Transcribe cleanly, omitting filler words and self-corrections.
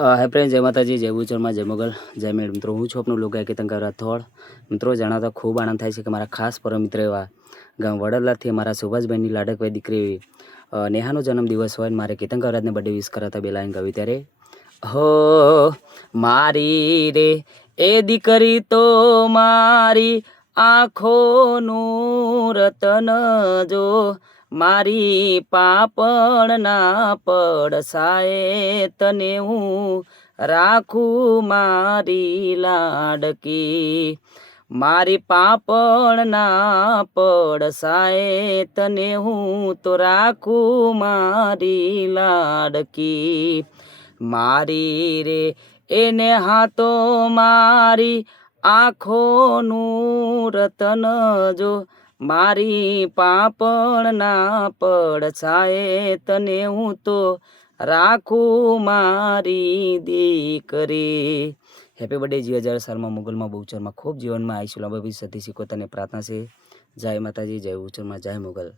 હાય friend, જય માતાજી, જય ભૂચરમાં, જય મોગલ, જય મેળ. મિત્રો હું છું આપનું લોક ગાયક કેતનકાર રાઠોડ. મિત્રો જણાવતા ખૂબ આનંદ થાય છે કે મારા ખાસ પરમ મિત્ર એવા ગામ વડોદરાથી મારા સુભાષભાઈની લાડકભાઈ દીકરી નેહાનો જન્મદિવસ હોય મારે કેતનકાર રાજને બર્થડે વિશ કરાતા બે લાઈન ગાવી ત્યારે હો મારી રે એ દીકરી તો મારી આંખોનું રતન જો મારી પાપણના પડસાએ તને હું રાખું મારી લાડકી. મારી પાપણના પડસાએ તને હું તો રાખું મારી લાડકી. મારી રે એને હાથો મારી આંખોનું રતન જો મારી પાપણના પડછાએ તને હું તો રાખું મારી દીકરી. હેપી બર્થડે 2000 મુગલમાં બહુચરમાં ખૂબ જીવનમાં આવીશું લાંબા ભવિષ્યથી શીખો તને પ્રાર્થના છે. જય માતાજી, જય બહુચરમાં, જય મુગલ.